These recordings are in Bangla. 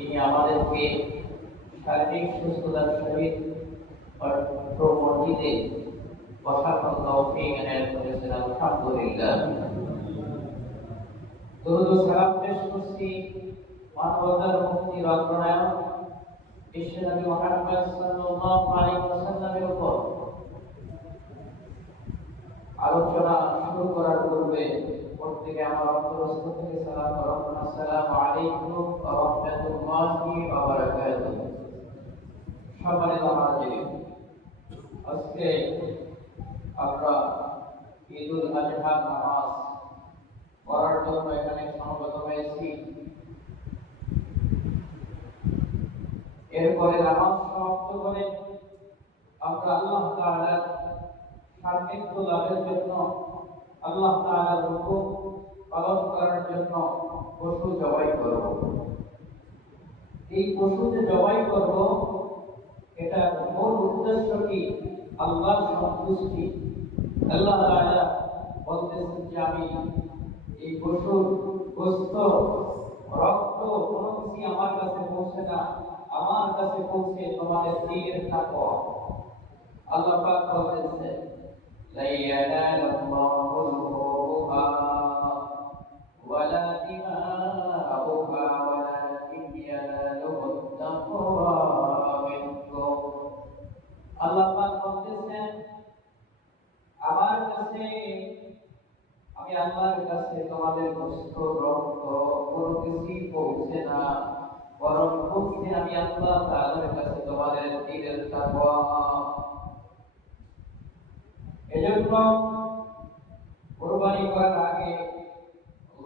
তিনি আমাদেরকে শারীরিক সুস্থতার সহিত মসজিদে বসার তৌফিক এনায়েত করেছেন। আলহামদুলিল্লাহ। দরুদ ও সালাম পেশ করছি মানবতার মুক্তির অগ্রনায়ক বিশ্বনবী মুহাম্মদ সাল্লাল্লাহু আলাইহি ওয়াসাল্লামের উপর। আলোচনা শুরু করার পূর্বে প্রত্যেকে আমার অন্তরস্থ থেকে সালাম করুন। আসসালামু আলাইকুম ওয়া রাহমাতুল্লাহি ওয়া বারাকাতুহু। সম্মানিত হাজিরিন, আজকে আমরা ঈদুল আজহা নামাজ পড়ার জন্য এখানে সমবেত হয়েছি। এরপরে নামাজ সমাপ্ত করে আমরা আল্লাহ তাআলার সান্নিধ্য লাভের জন্য, আল্লাহ তাআলার হুকুম পালন করার জন্য পশু জবাই করব। এই পশু যে জবাই করব, এটা মূল উদ্দেশ্য কি? আল্লাহর সন্তুষ্টি। আল্লাহ তাআলা বলতেছেন যে আমি এই পশুর গোশত, রক্ত কোনো কিছু আমার কাছে পৌঁছে না, আমার কাছে পৌঁছে তোমাদের দিনের তাকওয়া। আল্লাহ পাক বলতেছেন লা ইয়ানালুল্লাহু লুহুমুহা ওয়ালা দিমাউহা ওয়ালাকিন ইয়ানালুহুত তাকওয়া মিনকুম। আল্লাহ পাক বলতেছেন আমার কাছে, আমি আল্লাহর কাছে তোমাদের গোশত, রক্ত কোনো কিছুই পৌঁছে না, বরং পৌঁছে আমি আল্লাহ তাআলার কাছে তোমাদের দিনের তাকওয়া। এজন্য কুরবানি করার আগে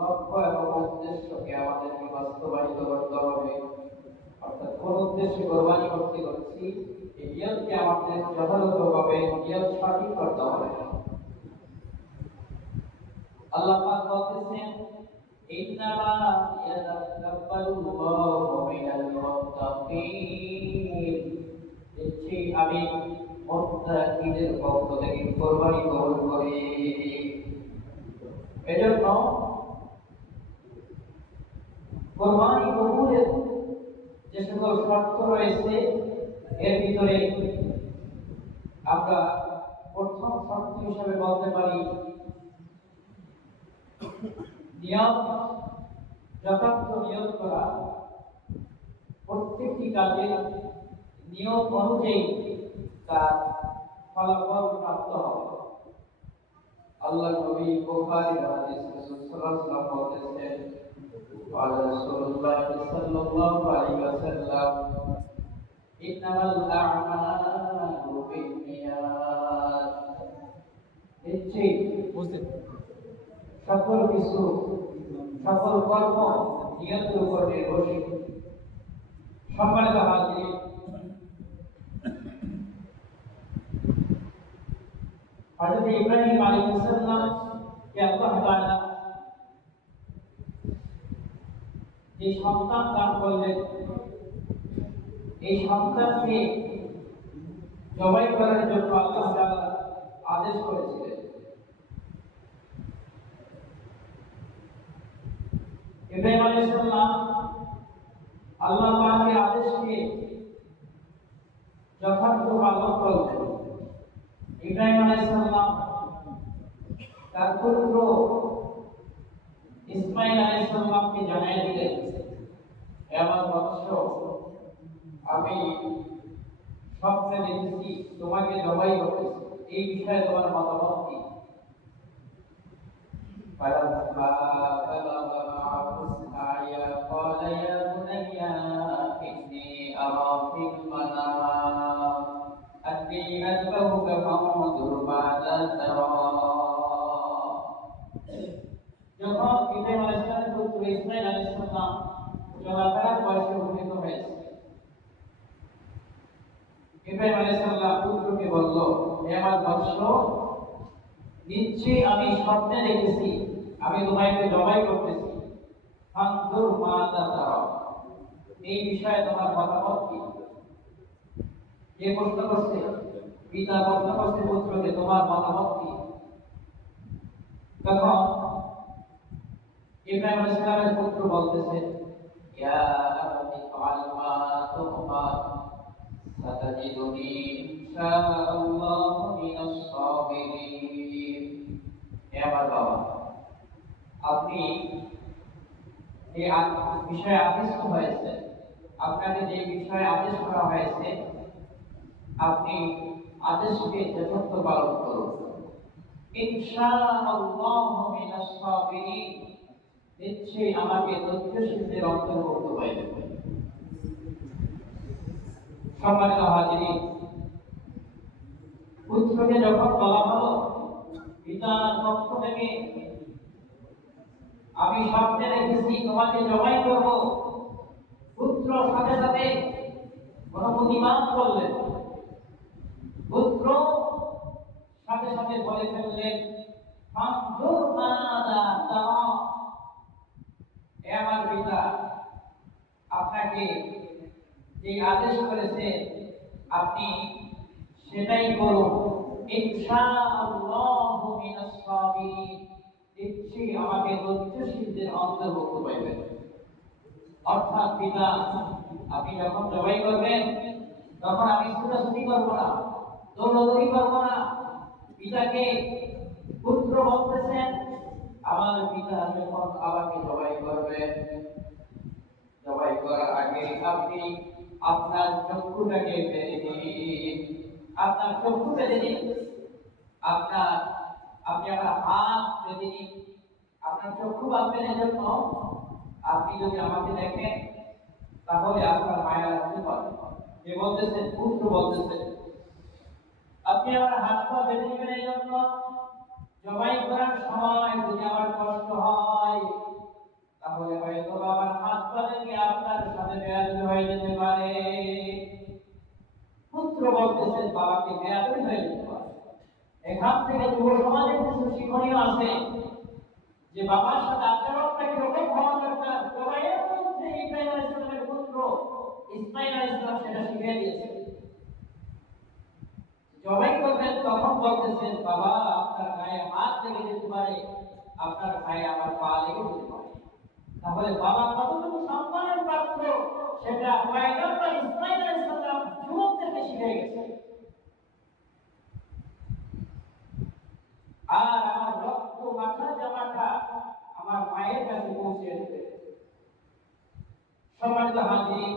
লক্ষ্য এবং উদ্দেশ্যকে আমাদেরকে বাস্তবায়িত করতে হবে। অর্থাৎ কোন উদ্দেশ্যে কোরবানি করতে যাচ্ছি, এই নিয়তকে আমাদের যথাযথভাবে নিয়ত সঠিক করতে হবে। আল্লাহ পাক বলতেছেন ইন্নামা ইয়াতাকাব্বালুল্লাহু মিনাল মুত্তাকিন। আমি মুত্তাকিদের পক্ষ থেকে কুরবানি কবুল করি। এজন্য কুরবানি কবুলের যে সকল শর্ত রয়েছে, এর ভিতরে আমরা প্রথম শর্ত হিসেবে বলতে পারি নিয়ত, যথার্থ নিয়ত করা। প্রত্যেকটি কাজে নিয়ত অনুযায়ী তার ফলাফল প্রাপ্ত হবে। আল্লাহ নবী বুখারীর হাদিস রাসূল সাল্লাল্লাহু আলাইহি ওয়াসাল্লাম বলেছেন, ওয়ালা রাসূলুল্লাহ সাল্লাল্লাহু আলাইহি ওয়াসাল্লাম ইন্নামাল আ'মালু বিন্নিয়াত। সকল কিছু, সকল কর্ম নিয়তের উপর নির্ভরশীল। সম্মানিত হাজির, হযরত ইব্রাহিম আলাইহিস সালাম কে আল্লাহ তাআলা যে সন্তান দান করলেন, এই সন্তানকে জবাই করার জন্য আল্লাহ তাআলা আদেশ করেছিলেন। ইব্রাহিম আলাইহিস সালাম আল্লাহ পাকের আদেশকে যথার্থ পালন করলেন। ইব্রাহিম আলাইহিস সালাম তার পুত্র ইসমাঈল আলাইহিস সালামকে জানিয়ে দিলেন, হে আমার বৎস, আমি স্বপ্নে দেখেছি তোমাকে জবাই করতেছি, এই বিষয়ে তোমার মতামত কি? فلما بلغ معه السعي قال يا بني إني أرى في المنام أني أذبحك فانظر ماذا ترى। যখন ইব্রাহিম আলাইহিস সালামের পুত্র ইসমাঈল আলাইহিস সালাম চলাফেরার বয়সে উপনীত হয়েছে, ইব্রাহিম আলাইহিস সালাম পুত্রকে বলল, হে আমার বৎস, নিশ্চয়ই আমি স্বপ্নে দেখেছি আমি তোমাকে জবাই করতেছি, ফানজুর মাযা তারা, এই বিষয়ে তোমার মতামত কি? কে প্রশ্ন করছে? পিতা প্রশ্ন করছে পুত্রকে, তোমার মতামত কি? তখন ইব্রাহিম আলাইহিস সালামের পুত্র বলতেছে, ইয়া আবাতি বিষয়ে আদিষ্ট হয়েছে, আপনাকে যে বিষয়ে আদেশ করা হয়েছে আপনি আদেশকে যথার্থ পালন করুন। ইনশাআল্লাহু মিনাস সাবিরিন, নিশ্চয়ই আমাকে ধৈর্যশীলদের অন্তর্ভুক্ত হয়ে যাবে। সম্মানিত হাজিরিন, পুত্রকে যখন বলা হলো পিতার পক্ষ থেকে আমি স্বপ্নে দেখেছি তোমাকে জবাই করব, পুত্র সাথে সাথে কোনো প্রতিবাদ করলেন। পুত্র সাথে সাথে বলে ফেললেন, ফানজুর মাযা তারা, হে আমার পিতা, আপনাকে যে আদেশ করেছে আপনি সেটাই করুন। ইনশাআল্লাহু মিনাস সাবিরিন, নিশ্চয়ই আমাকে ধৈর্যশীলদের অন্তর্ভুক্ত পাইবেন। অর্থাৎ পিতা, আপনি যখন জবাই করবেন তখন আমি ছুটাছুটি করবো না, দৌড়াদৌড়ি করবো না। পিতাকে পুত্র বলতেছেন, আমার পিতা যখন আমাকে জবাই করবেন, জবাই করার আগে আপনি আপনার চক্ষুটাকে বেঁধে দিন, আপনার চক্ষু বেঁধে দিন, আপনি আপনার হাত বেঁধে দিন। আপনার চক্ষু বাঁধবেন এজন্য আপনি যদি আমাকে দেখেন তাহলে আপনার মায়া লাগতে পারে। যে বলতেছেন, পুত্র বলতেছেন, আপনি আমার হাত পা বেঁধে দিবেন এই জন্য জবাই করার সময় যদি আমার কষ্ট হয় তাহলে হয়তো আমার হাত পা থেকে আপনার সাথে বেয়াদবি হয়ে যেতে পারে। পুত্র বলতেছেন বাবাকে বেয়াদবি হয়ে যেতে পারে। এখান থেকে যুব সমাজের কিছু শিক্ষণীয় আছে যে বাবার সাথে আচরণটা কিরকম হওয়া দরকার। জবাইয়ের মধ্যে ইব্রাহিম আলাইহিস সালামের পুত্র ইসমাঈল আলাইহিস সালাম সেটা শিখিয়ে দিয়েছেন। জবাই করবেন তখন বলতেছেন, বাবা আপনার গায়ে হাত লেগে যেতে পারে, আপনার গায়ে আমার পা লেগে যেতে পারে। তাহলে বাবা কতটুকু সম্মানের পাত্র সেটা পয়গম্বর ইসমাঈল আলাইহিস সালাম যুবকদেরকে শিখিয়ে গেছেন। আর আমার রক্ত মাথা জামাটা আমার মায়ের কাছে পৌঁছে দেবে। সম্মানিত হাজিরিন,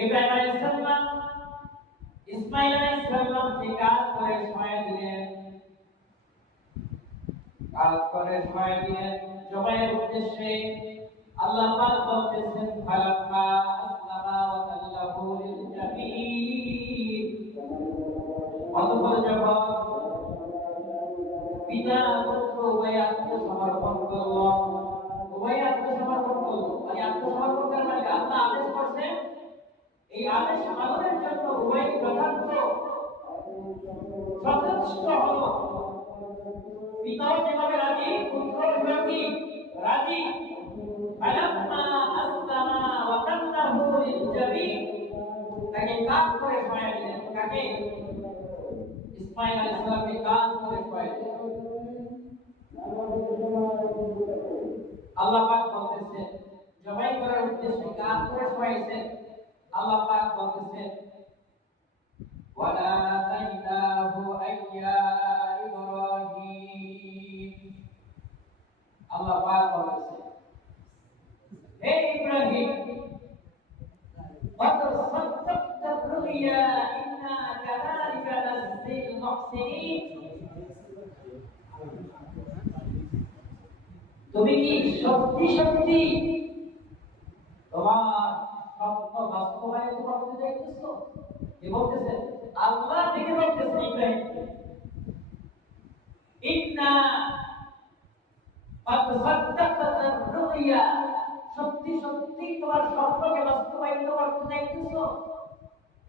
ইব্রাহিম আলাইহিস সালাম ইসমাঈল আলাইহিস সালামকে কাজ করে সময় দিলেন, কাজ করে সময় দিলেন জবাইয়ের উদ্দেশ্যে। আল্লাহ পাক বলতেছেন, ফালাম্মা আসলামা ওয়া তাল্লাহু লিল জাবিন, অতঃপর যখন পিতা পুত্র উভয় আত্মসমর্পণ করলো, উভয় আত্মসমর্পণ করলো, মানে আত্মসমর্পণ করার মানে আল্লাহ আদেশ করছেন, এই আদেশ পালনের জন্য উভয় যথার্থ সচেষ্ট হলো। পিতাও যেভাবে রাজি, পুত্র যেভাবে রাজি। ফালাম্মা আসলামা ওয়া তাল্লাহু লিল জাবিন, তাকে কাজ করে শোয়া দিলেন। কাকে? ইসমাঈল আলাইহিস সালামকে কাজ করে শোয়া দিলেন। আল্লাহ পাক বলতেছেন, জবাই করার উদ্দেশ্যে কাজ করে শোয়াইছেন। আল্লাহ পাক বলতেছেন, ওয়ালা তাইনাহু আইয়া ইব্রাহিম, আল্লাহ পাক বলতেছেন, হে ইব্রাহিম, قد صدقت الرؤيا إنا كذلك نجزي المحسنين, তুমি কি সত্যি সত্যি তোমার স্বপ্ন বাস্তবায়িত করতে চাইতেছো? কি বলতেছেন? আল্লাহ থেকে বলতেছেন ইব্রাহিম, ইন্না قد صدقت الرؤيا, সত্যি সত্যি তোমার স্বপ্নকে বাস্তবায়িত করতে চাইতেছো।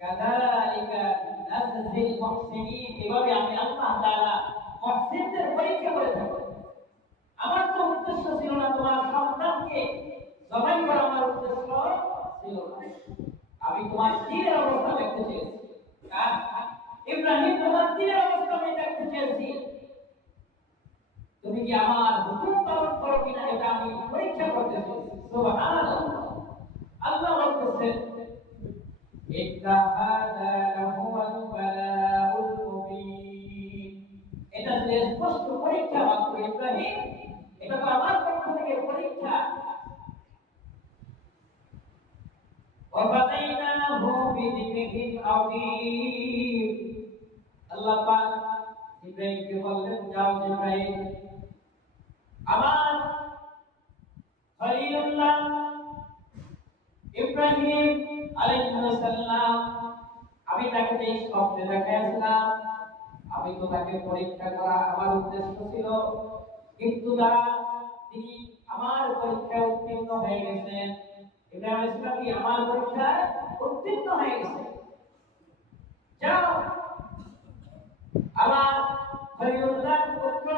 কাযালিকা নাজজিল মুহসিনিন, এভাবে আমি আল্লাহ তাআলা মুহসিনদের পরীক্ষা করে থাকি। আমার তো উদ্দেশ্য ছিল না তোমার সন্তানকে জবাই করা, আমার উদ্দেশ্য ছিল না। আমি তোমার দিনের অবস্থা দেখতে চেয়েছি। ইব্রাহিম, তোমার দিনের অবস্থা আমি দেখতে চেয়েছি। তুমি কি আমার হুকুম পালন করো কিনা এটা আমি পরীক্ষা করতে চেয়েছি। সুবহানাল্লাহ। আল্লাহ বলতেছেন, ইন্না হাযা লাহুয়াল বালাউল মুবিন, এটা স্পষ্ট পরীক্ষা মাত্র ইব্রাহিম, এটা তো আমার পক্ষ থেকে পরীক্ষা। বিদিন আযীম। আল্লাহ পাক ইব্রাহিমকে বললেন, যাও জিবরাইল, আমার খলিলুল্লাহ ইব্রাহিম আলাইহিস সালাম, আমি তাকে যে স্বপ্নে দেখাইছিলাম, আমি তো তাকে পরীক্ষা করা আমার উদ্দেশ্য ছিল, কিন্তু তারা তিনি আমার পরীক্ষায় উত্তীর্ণ হয়ে গেছেন। ইব্রাহিম আলাইহিস সালাম কি আমার পরীক্ষায় উত্তীর্ণ হয়ে গেছে। যাও আমার খলিলুল্লাহ পুত্র